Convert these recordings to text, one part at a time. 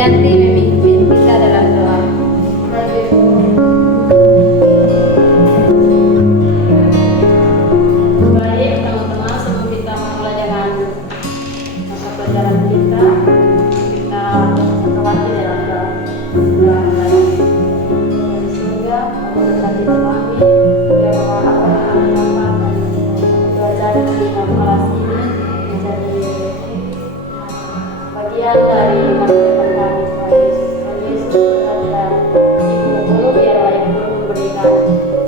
Yanti memimpin kita dalam doa. Baik teman-teman, sebelum kita mulai dengan mata pelajaran kita khawatir dalam doa. Semoga berkati kami biar apa yang kami lakukan belajar di kelas ini menjadi bagian dari masa depan kami. Tuhan Yesus berkata, Ibu guru biarlah Ibu guru memberikan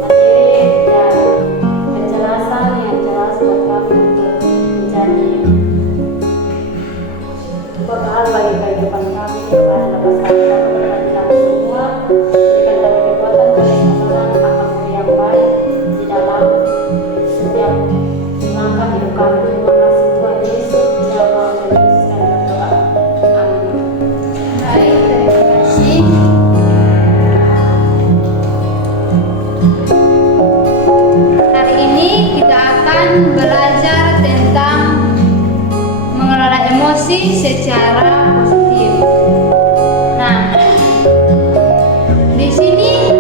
materi dan penjelasan yang jelas buat kami untuk menjadi berkah bagi kehidupan kami. Tuhan dapat saya berkati kami semua, berikan kami kekuatan dan kemenangan akan yang baik di dalam setiap langkah hidup kami. Terima kasih Tuhan Yesus, di dalam nama Yesus kami berdoa. Amin. Baik, terima kasih. Hari ini kita akan belajar tentang mengelola emosi secara positif. Nah, di sini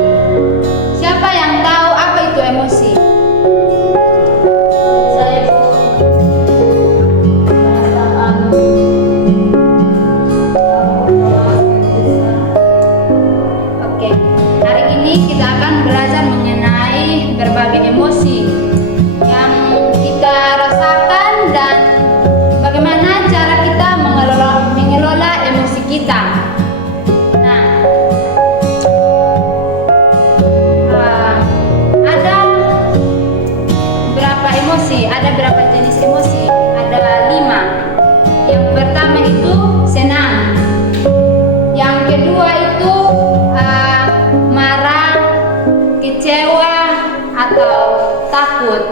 siapa yang tahu apa itu emosi? Saya perasaan Oke, hari ini kita akan belajar mengenai berbagai emosi yang kita rasakan dan bagaimana cara kita mengelola emosi kita. Nah, ada berapa emosi? Ada berapa jenis emosi? Ada 5. Yang pertama itu senang. Yang kedua itu marah, kecewa, atau takut.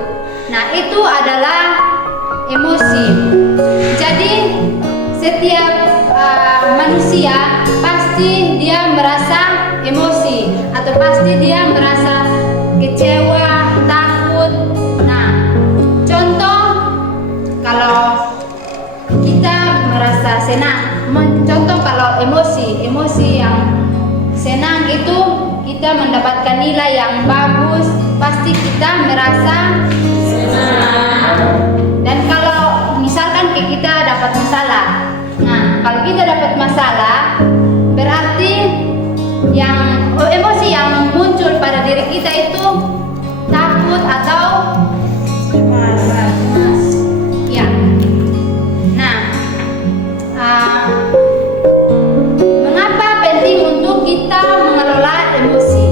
Nah, itu adalah emosi. Jadi setiap manusia pasti dia merasa emosi atau pasti dia merasa kecewa, takut. Nah, contoh kalau kita merasa senang, contoh kalau emosi yang senang itu kita mendapatkan nilai yang bagus, pasti kita merasa senang. Dan kalau misalkan kita dapat masalah, nah kalau kita dapat masalah berarti emosi yang muncul pada diri kita itu takut atau cemas. Ya. Nah, mengapa penting untuk kita mengelola emosi?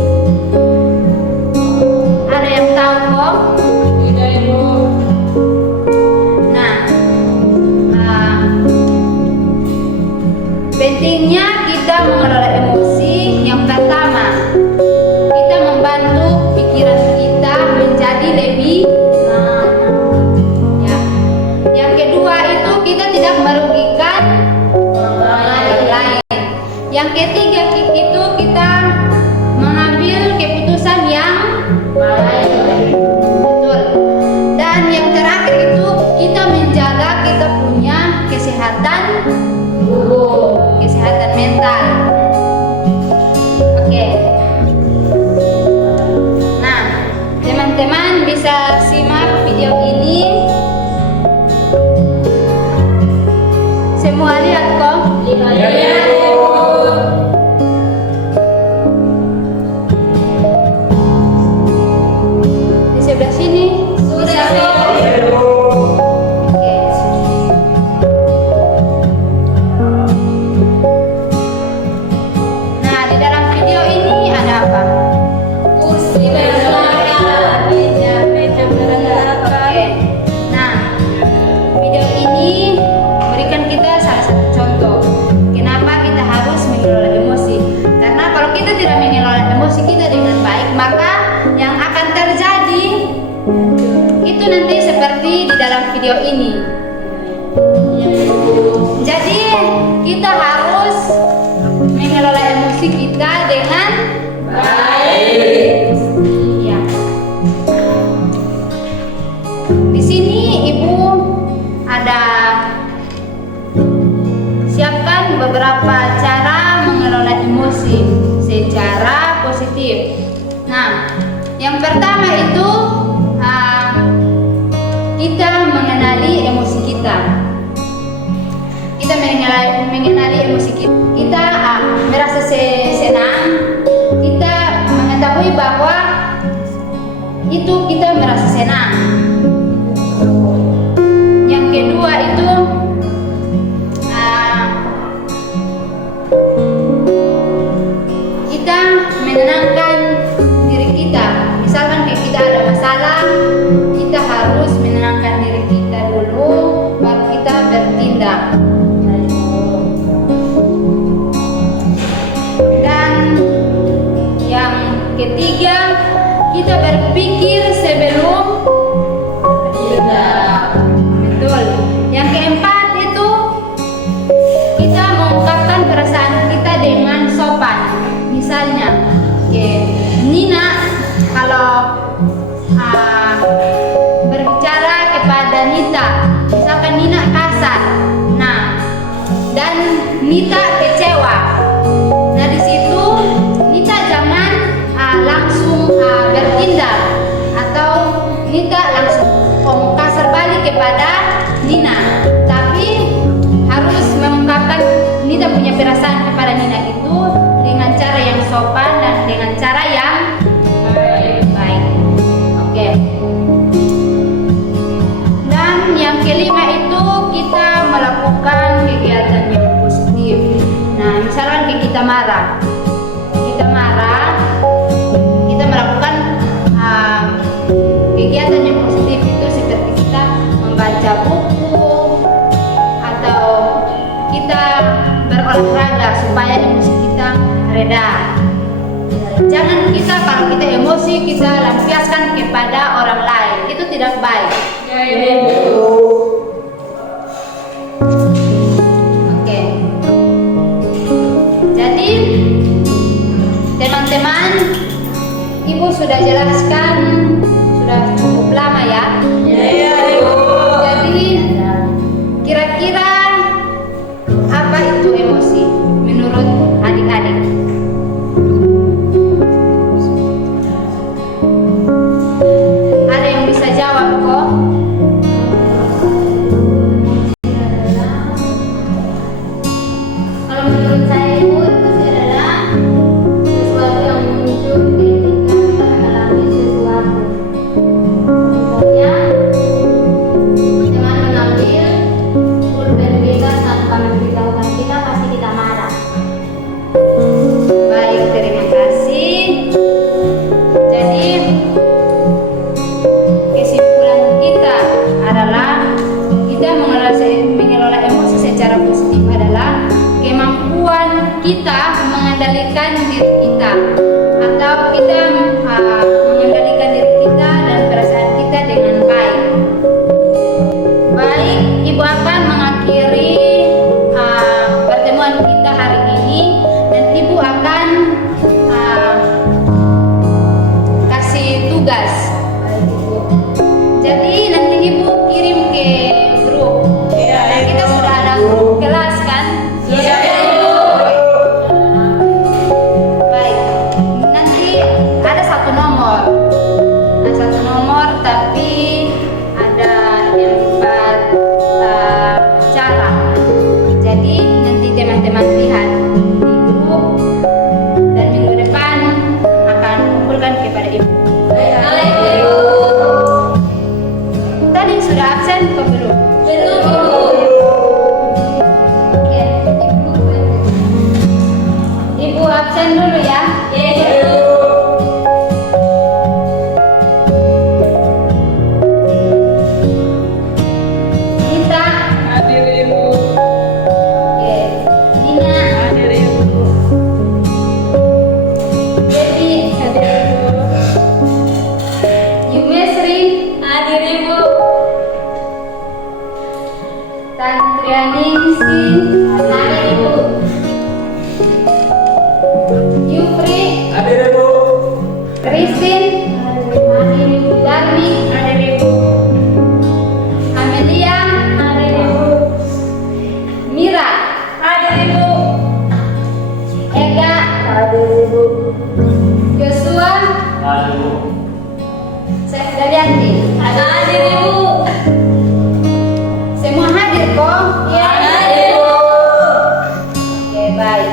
Ada yang tahu kok? Tidak, Ibu. Nah, pentingnya kita mengelola emosi. Yang pertama, kita membantu pikiran kita menjadi lebih ya. Yang kedua itu kita tidak merugikan orang lain. Yang ketiga itu kita mengambil keputusan yang baik. Betul. Dan yang terakhir itu kita menjaga kita punya kesehatan tubuh, kesehatan mental. Oke. Nah, teman-teman bisa simak video ini. Semua lihat kok? Lihat. Di sebelah sini bisa kok? Oke. Nah, di dalam video ini ada apa? Kursi berselancar, meja berantakan. Oke. Nah, video ini berikan kita salah satu contoh kenapa kita harus mengelola emosi. Karena kalau kita tidak mengelola emosi kita dengan baik, maka yang akan terjadi itu nanti seperti di dalam video ini. Jadi kita harus mengelola emosi kita dengan baik. Ya. Di sini Ibu ada siapkan beberapa cara Nah, yang pertama itu kita mengenali emosi kita. Kita mengenali emosi kita. Kita merasa senang. Kita mengetahui bahwa itu kita merasa senang. Yang kedua itu kita menenangkan diri kita. Misalkan kayak kita ada masalah, kita harus menenangkan diri kita dulu, baru kita bertindak. Dan yang ketiga, kita berpikir sebelum bertindak. Betul. Yang keempat itu kita mengungkapkan perasaan kita dengan sopan. Misalnya, Nina kalau berbicara kepada Nita, misalkan Nina kasar, nah, dan Nita kecewa. Nah, di situ Nita jangan langsung bertindak atau Nita langsung ngomong kasar balik kepada Nina, tapi harus mengungkapkan Nita punya perasaan kepada Nina itu dengan cara yang sopan dan dengan cara yang baik. Oke. Dan yang kelima itu kita melakukan kegiatan yang positif. Nah, misalkan kita marah, kita melakukan kegiatan yang positif itu seperti kita membaca buku atau kita berolahraga supaya emosi kita reda. Jangan kita kalau kita emosi kita lampiaskan kepada orang lain, itu tidak baik. Oke. Jadi teman-teman, Ibu sudah jelaskan sudah cukup lama ya. Jadi kira-kira apa itu emosi menurut adik-adik? Ada yang bisa jawab kok? Kalau menurut saya emosi adalah sesuatu yang muncul ketika kita mengalami sesuatu. Contohnya dengan mengambil pulpen kita tanpa memberitahukan kita, pasti kita marah. Baik, terima kasih. Jadi kesimpulan kita adalah kita mengelola emosi secara positif adalah kemampuan kita mengendalikan diri kita atau kita mengendalikan diri kita dan perasaan kita dengan baik. Baik, Ibu akan mengakhiri pertemuan kita hari ini dan Ibu akan kasih tugas. Jadi nanti Ibu kirim ke grup. Dan kita sudah ada kelas kan? Baik. Nanti ada satu nomor. Ada satu nomor tapi ada 4 cara. Jadi nanti teman-teman lihat di grup dan minggu depan akan kumpulkan kepada Ibu. Tadi sudah absen atau belum? Oke, Ibu absen dulu ya. Nita. Hadir Ibu. Oke. Nina. Hadir Ibu. Devi. Hadir Ibu. Yumesri. Hadir Ibu. Tantrianingsi. Hadir Ibu. Yufri. Hadir Ibu. Christine. Hadir Ibu. Darmi. Hadir Ibu. Amelia. Hadir Ibu. Mira. Hadir Ibu. Ega. Hadir Ibu. Joshua. hadir? Hadir Ibu. Semua hadir kok? Ya, hadir Ibu. Oke, baik.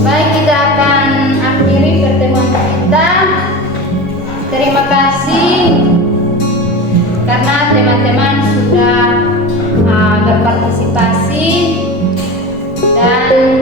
Baik, kita akan akhiri pertemuan kita. Terima kasih karena teman-teman sudah berpartisipasi dan